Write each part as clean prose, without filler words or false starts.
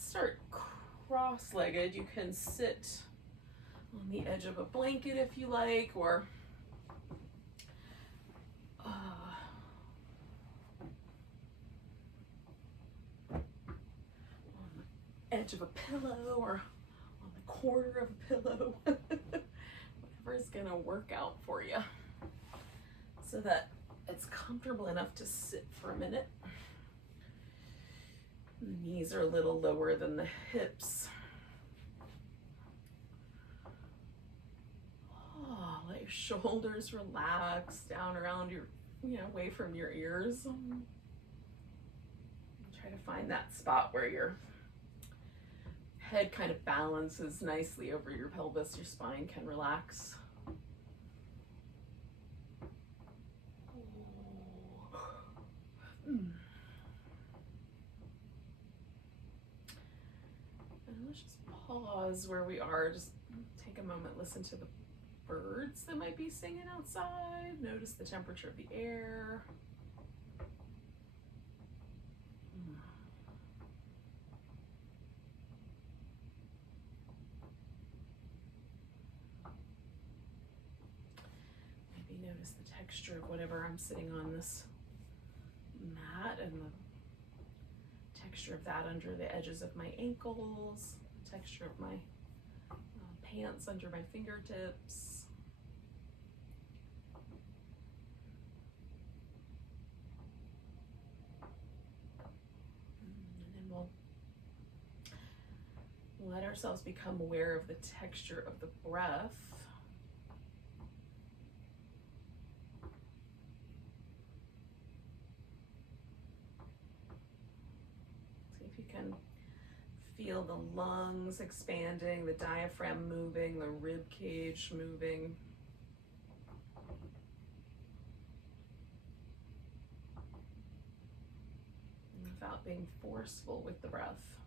let's start cross-legged. You can sit on the edge of a blanket if you like, or on the edge of a pillow, or on the corner of a pillow. Whatever's gonna work out for you, so that it's comfortable enough to sit for a minute. The knees are a little lower than the hips. Oh, let your shoulders relax down around your, away from your ears. Try to find that spot where your head kind of balances nicely over your pelvis. Your spine can relax. Let's just pause where we are. Just take a moment, listen to the birds that might be singing outside. Notice the temperature of the air. Maybe notice the texture of whatever I'm sitting on this mat, and the texture of that under the edges of my ankles, the texture of my pants under my fingertips. And then we'll let ourselves become aware of the texture of the breath. Can feel the lungs expanding, the diaphragm moving, the rib cage moving. Without being forceful with the breath.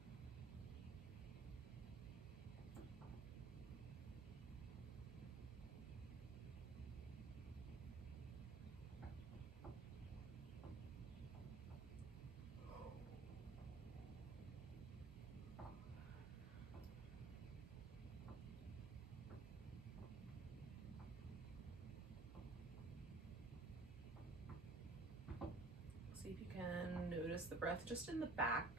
See if you can notice the breath just in the back.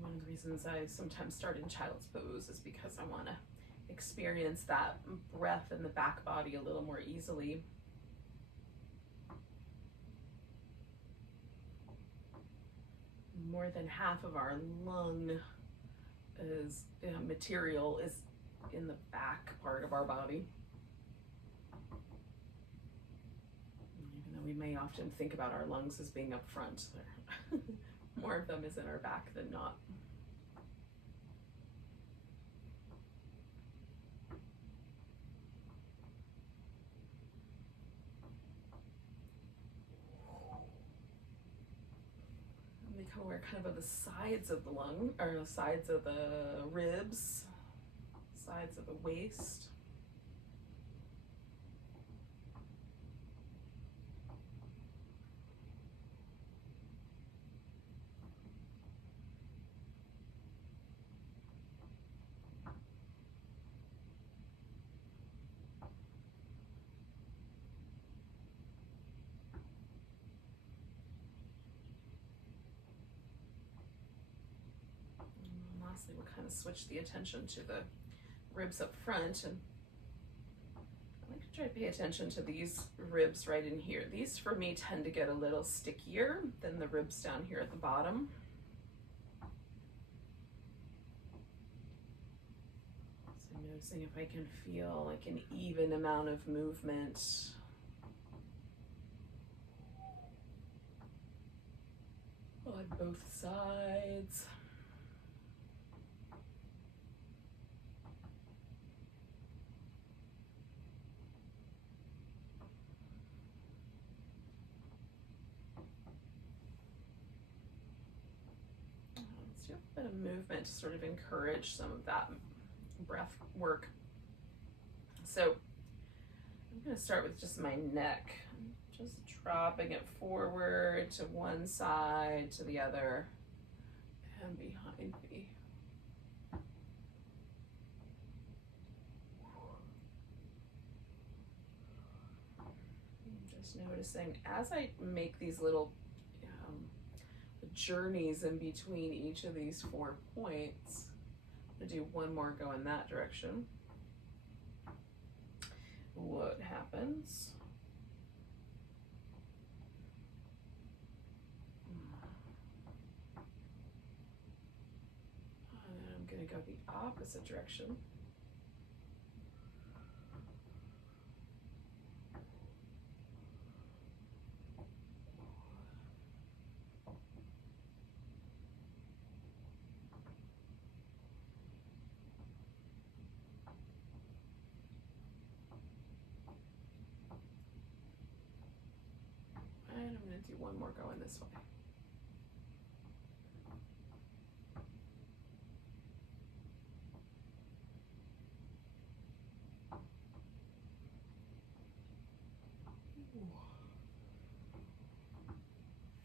One of the reasons I sometimes start in child's pose is because I want to experience that breath in the back body a little more easily. More than half of our lung material is in the back part of our body. Even though we may often think about our lungs as being up front, more of them is in our back than not. Become aware kind of the sides of the lung, or the sides of the ribs, sides of the waist. Lastly, we'll kind of switch the attention to the ribs up front, and I like to try to pay attention to these ribs right in here. These for me tend to get a little stickier than the ribs down here at the bottom. So noticing if I can feel like an even amount of movement on both sides. do a bit of movement to sort of encourage some of that breath work. So I'm going to start with just my neck, just dropping it forward to one side, to the other, and behind me. Just noticing as I make these little journeys in between each of these 4 points. I'm gonna do one more go in that direction. What happens? And then I'm gonna go the opposite direction. And I'm going to do one more going this way.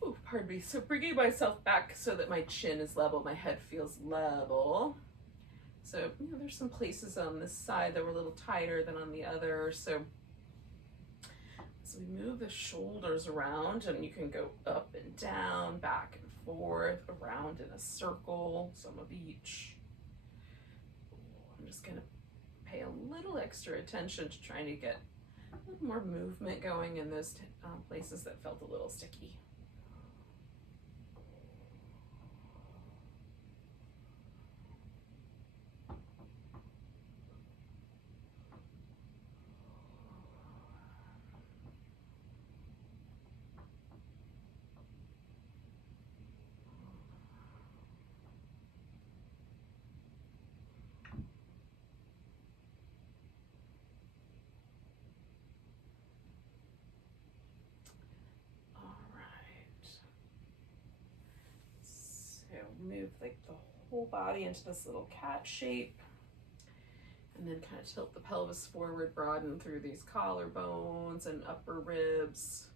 Ooh, pardon me. So bringing myself back so that my chin is level, my head feels level. So, you know, there's some places on this side that were a little tighter than on the other. So we move the shoulders around, and you can go up and down, back and forth, around in a circle, some of each. I'm just going to pay a little extra attention to trying to get a little more movement going in those places that felt a little sticky. Move like the whole body into this little cat shape, and then kind of tilt the pelvis forward, broaden through these collarbones and upper ribs,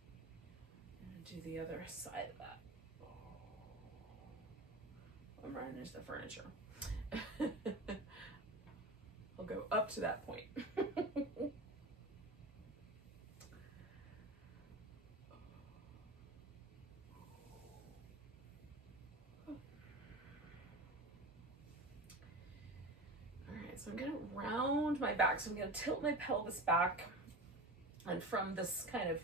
and do the other side of that. I'm running into the furniture. I'll go up to that point. So I'm going to round my back. So I'm going to tilt my pelvis back, and from this kind of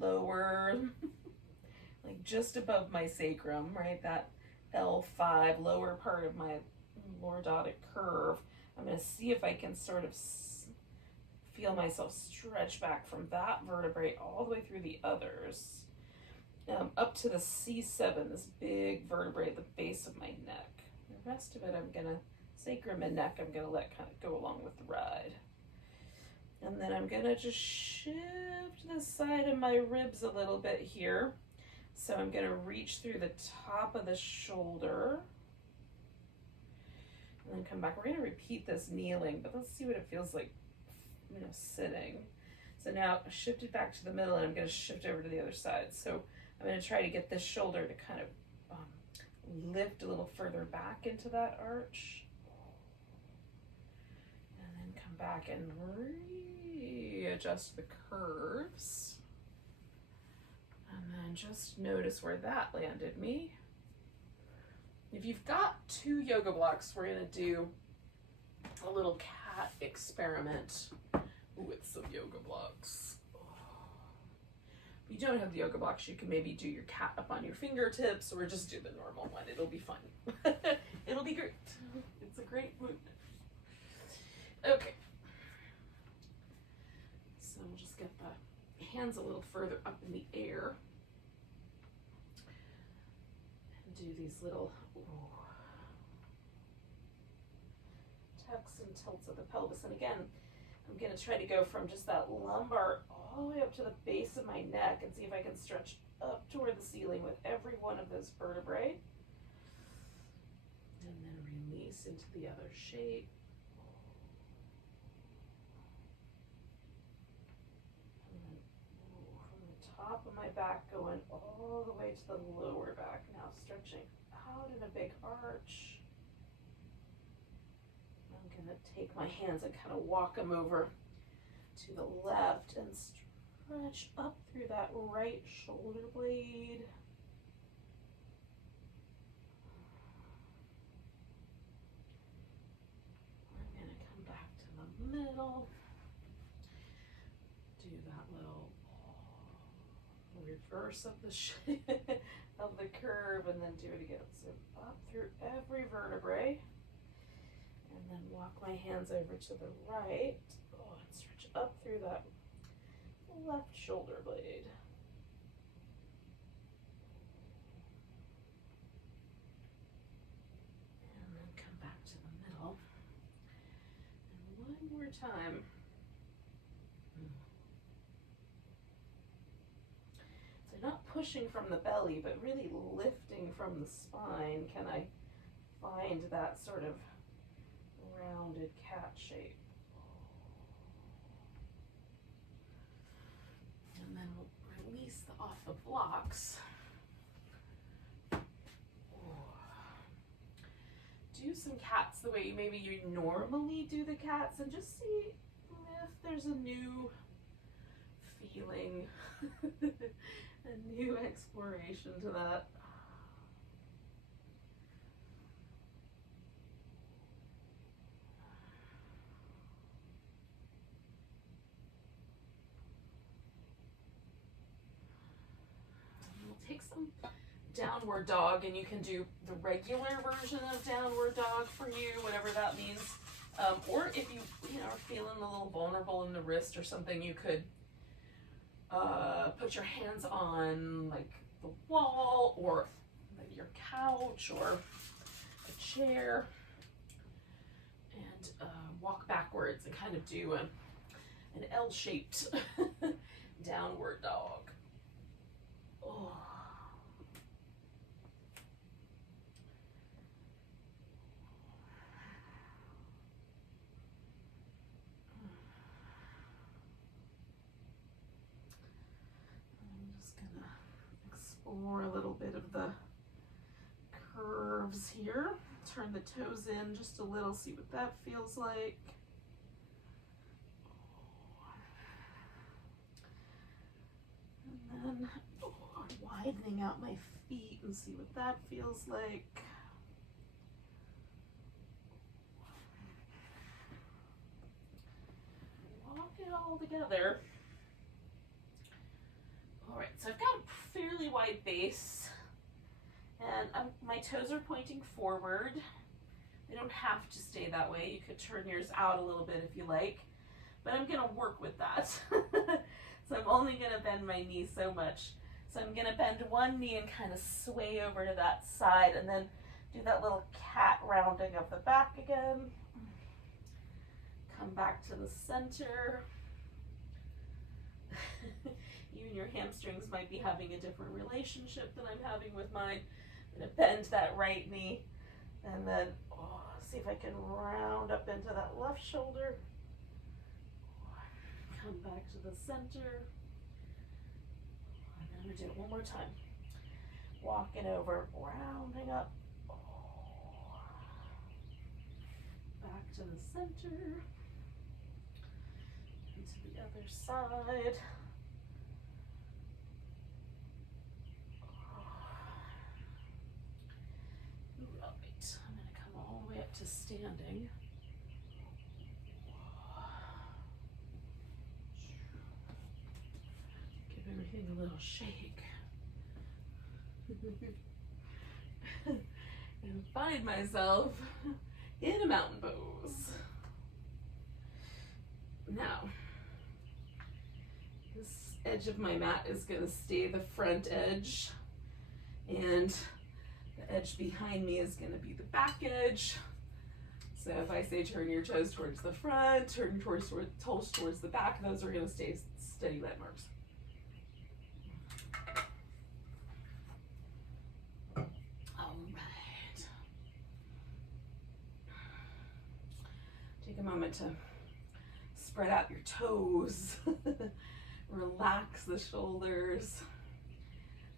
lower, like just above my sacrum, right, that L5 lower part of my lordotic curve, I'm going to see if I can sort of feel myself stretch back from that vertebrae all the way through the others, up to the C7, this big vertebrae at the base of my neck. The rest of it, I'm gonna, sacrum and neck, I'm gonna let kind of go along with the ride. And then I'm gonna just shift the side of my ribs a little bit here. So I'm gonna reach through the top of the shoulder and then come back. We're gonna repeat this kneeling, but let's see what it feels like, you know, sitting. So now shift it back to the middle, and I'm gonna shift over to the other side. So I'm gonna try to get this shoulder to kind of lift a little further back into that arch, and then come back and readjust the curves, and then just notice where that landed me. If you've got 2 yoga blocks, we're going to do a little cat experiment with some yoga blocks. If you don't have the yoga blocks, you can maybe do your cat up on your fingertips, or just do the normal one. It'll be fun. It'll be great. It's a great movement. Okay. So we'll just get the hands a little further up in the air. And do these little tucks and tilts of the pelvis. And again, I'm going to try to go from just that lumbar all the way up to the base of my neck and see if I can stretch up toward the ceiling with every one of those vertebrae. And then release into the other shape. And then from the top of my back going all the way to the lower back. Now stretching out in a big arch. I'm going to take my hands and kind of walk them over to the left and stretch up through that right shoulder blade. We're going to come back to the middle. Do that little reverse of the of the curve, and then do it again. So up through every vertebrae. And then walk my hands over to the right. Oh, and stretch up through that left shoulder blade. And then come back to the middle. And one more time. So not pushing from the belly, but really lifting from the spine. Can I find that sort of rounded cat shape? And then we'll release off the blocks. Do some cats the way maybe you normally do the cats, and just see if there's a new feeling, a new exploration to that. Take some downward dog, and you can do the regular version of downward dog for you, whatever that means. Or if you are feeling a little vulnerable in the wrist or something, you could put your hands on like the wall or your couch or a chair, and walk backwards and kind of do an L-shaped downward dog. Oh. Explore a little bit of the curves here. Turn the toes in just a little, see what that feels like. And then widening out my feet and see what that feels like. Walk it all together. All right, so I've got a fairly wide base, and my toes are pointing forward. They don't have to stay that way. You could turn yours out a little bit if you like, but I'm gonna work with that. So I'm only gonna bend my knee so much. So I'm gonna bend one knee and kind of sway over to that side, and then do that little cat rounding of the back again. Come back to the center. You and your hamstrings might be having a different relationship than I'm having with mine. I'm gonna bend that right knee, and then see if I can round up into that left shoulder. Come back to the center. And then we do it one more time. Walking over, rounding up. Back to the center. And to the other side. Right, I'm going to come all the way up to standing. Give everything a little shake. And find myself in a mountain pose. Now, this edge of my mat is going to stay the front edge, and the edge behind me is going to be the back edge. So if I say turn your toes towards the front, turn your toes towards the back, those are going to stay steady landmarks. moment to spread out your toes, relax the shoulders.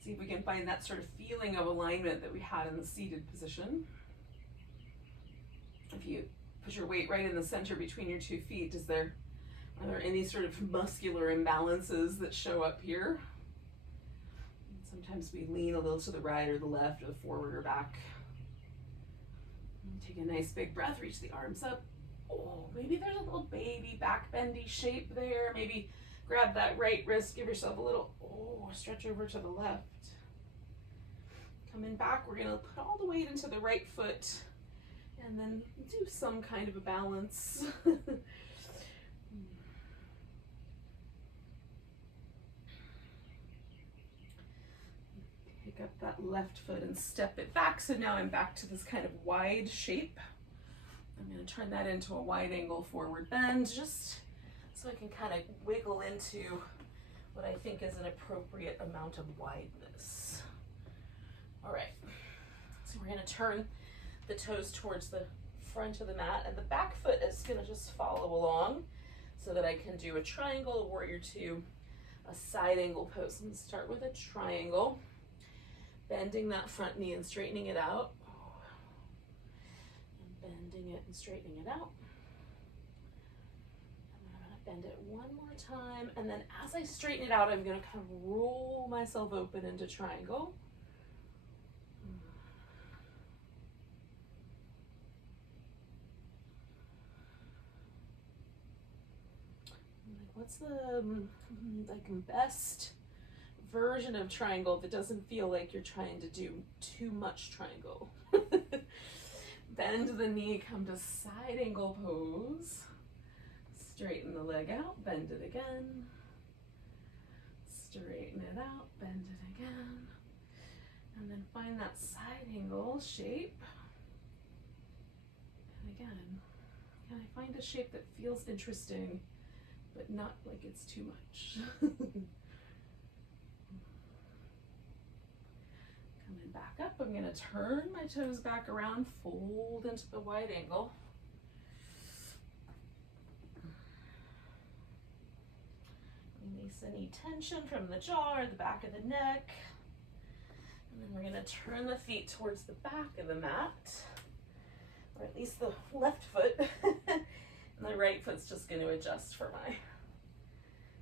See if we can find that sort of feeling of alignment that we had in the seated position. If you put your weight right in the center between your 2 feet, are there any sort of muscular imbalances that show up here? Sometimes we lean a little to the right or the left or the forward or back. Take a nice big breath, reach the arms up. Oh, maybe there's a little baby back bendy shape there. Maybe grab that right wrist, give yourself a little, stretch over to the left. Coming back, we're gonna put all the weight into the right foot and then do some kind of a balance. Pick up that left foot and step it back. So now I'm back to this kind of wide shape. I'm going to turn that into a wide angle forward bend, just so I can kind of wiggle into what I think is an appropriate amount of wideness. All right, so we're going to turn the toes towards the front of the mat, and the back foot is going to just follow along so that I can do a triangle, a warrior two, a side angle pose. I'm going to start with a triangle, bending that front knee and straightening it out. Bending it and straightening it out. And then I'm going to bend it one more time, and then as I straighten it out, I'm going to kind of roll myself open into triangle. What's the best version of triangle that doesn't feel like you're trying to do too much triangle? Bend the knee, come to side angle pose. Straighten the leg out, bend it again. Straighten it out, bend it again. And then find that side angle shape. And again, can I find a shape that feels interesting, but not like it's too much? Coming back up, I'm going to turn my toes back around, fold into the wide angle. Release any tension from the jaw or the back of the neck. And then we're going to turn the feet towards the back of the mat, or at least the left foot. And the right foot's just going to adjust for my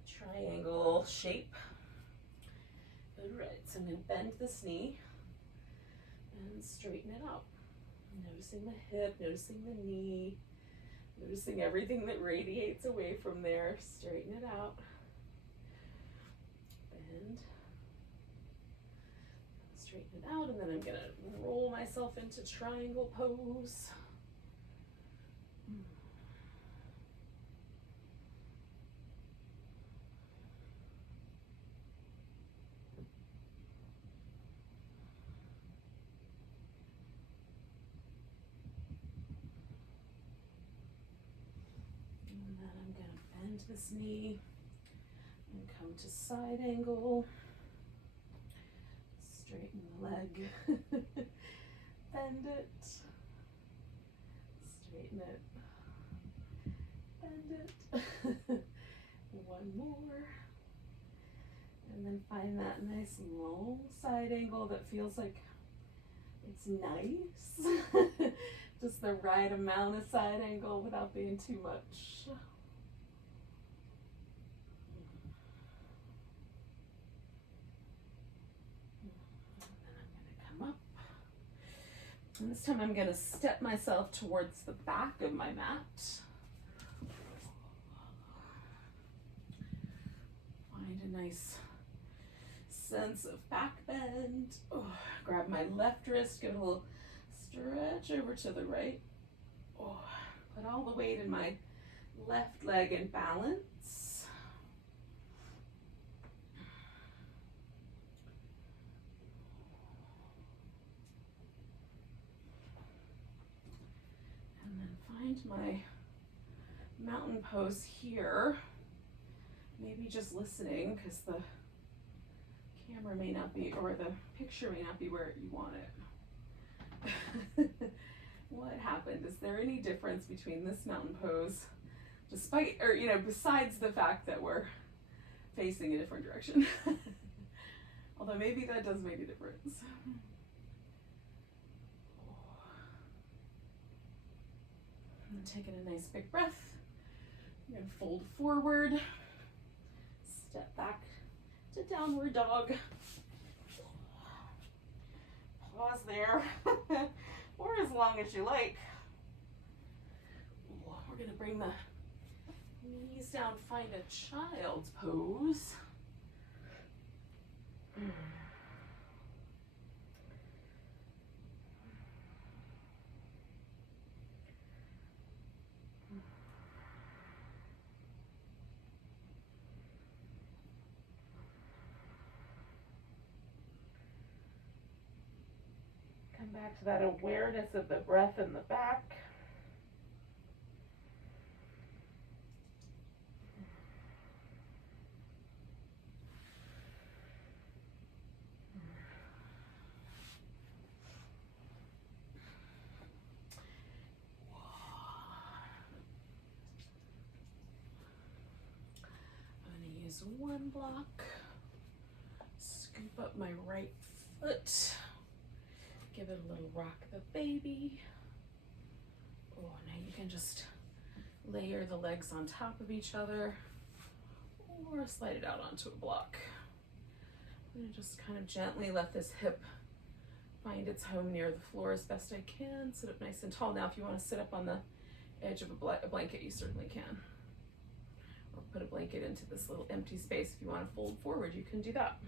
triangle shape. All right, so I'm going to bend this knee and straighten it out. Noticing the hip, noticing the knee, noticing everything that radiates away from there. Straighten it out. Bend. Straighten it out, and then I'm going to roll myself into triangle pose. This knee and come to side angle, straighten the leg, bend it, straighten it, bend it. One more, and then find that nice long side angle that feels like it's nice. Just the right amount of side angle without being too much. And this time I'm going to step myself towards the back of my mat. Find a nice sense of back bend. Grab my left wrist, give it a little stretch over to the right. Put all the weight in my left leg in balance. Find my mountain pose here. Maybe just listening, because the camera may not be, or the picture may not be where you want it. What happened? Is there any difference between this mountain pose, despite, or you know, besides the fact that we're facing a different direction? Although maybe that does make a difference. And taking a nice big breath. You're going to fold forward, step back to downward dog. Pause there, or as long as you like. We're going to bring the knees down, find a child's pose. Come back to that awareness of the breath in the back. I'm going to use one block, scoop up my right foot. Give it a little rock the baby. Oh, now you can just layer the legs on top of each other or slide it out onto a block. I'm gonna just kind of gently let this hip find its home near the floor as best I can. Sit up nice and tall. Now, if you want to sit up on the edge of a blanket, you certainly can. Or put a blanket into this little empty space. If you want to fold forward, you can do that.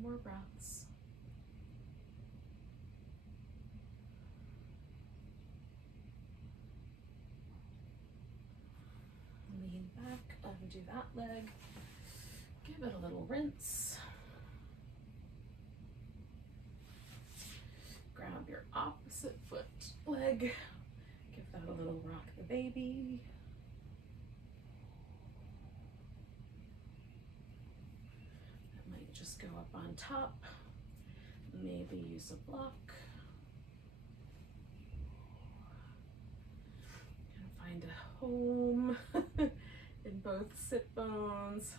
More breaths. Lean back, undo that leg. Give it a little rinse. Grab your opposite foot, leg. Give that a little rock the baby. Just go up on top, maybe use a block. And find a home in both sit bones.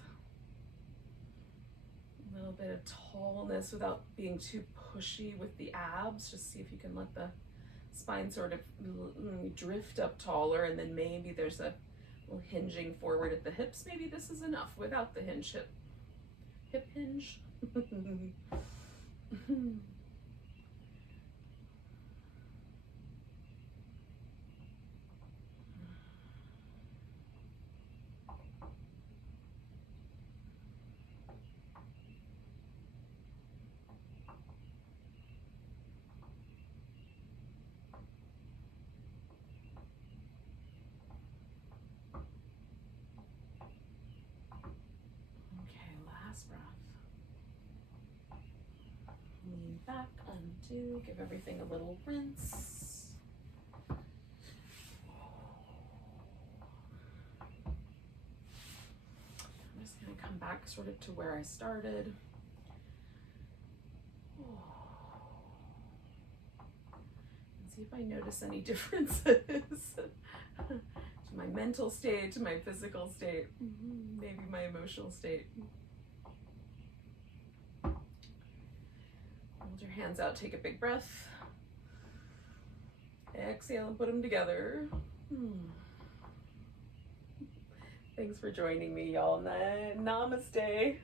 A little bit of tallness without being too pushy with the abs. Just see if you can let the spine sort of drift up taller, and then maybe there's a little hinging forward at the hips. Maybe this is enough without the hinge hip hinge. Okay, last breath. Lean back, undo, give everything a little rinse. I'm just going to come back sort of to where I started. And see if I notice any differences to my mental state, to my physical state, maybe my emotional state. Hold your hands out, take a big breath. Exhale and put them together. Thanks for joining me, y'all. Namaste.